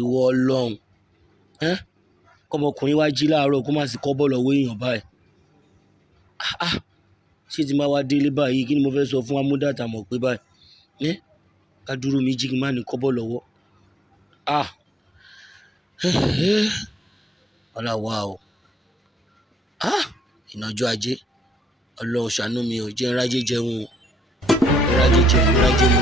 ìwọ Ọlọ́run kọ́mọkùnrin wá jí láàárọ̀ kó má sì kọ́bọ̀ lọ́wọ́ èèyàn báyìí. Ṣé tí máa wá délé báyìí kí ni mo fẹ́ sọ fún Amuda àtàmọ̀ pé báyìí ká dúró mi jí kí n má ní kọ́bọ̀ lọ́wọ́. Ọlá wa o ìnájọ́ ajé Ọlọ́run ṣàánú mi ò jẹ́ ń rájé jẹun o rájé jẹun rájé mu.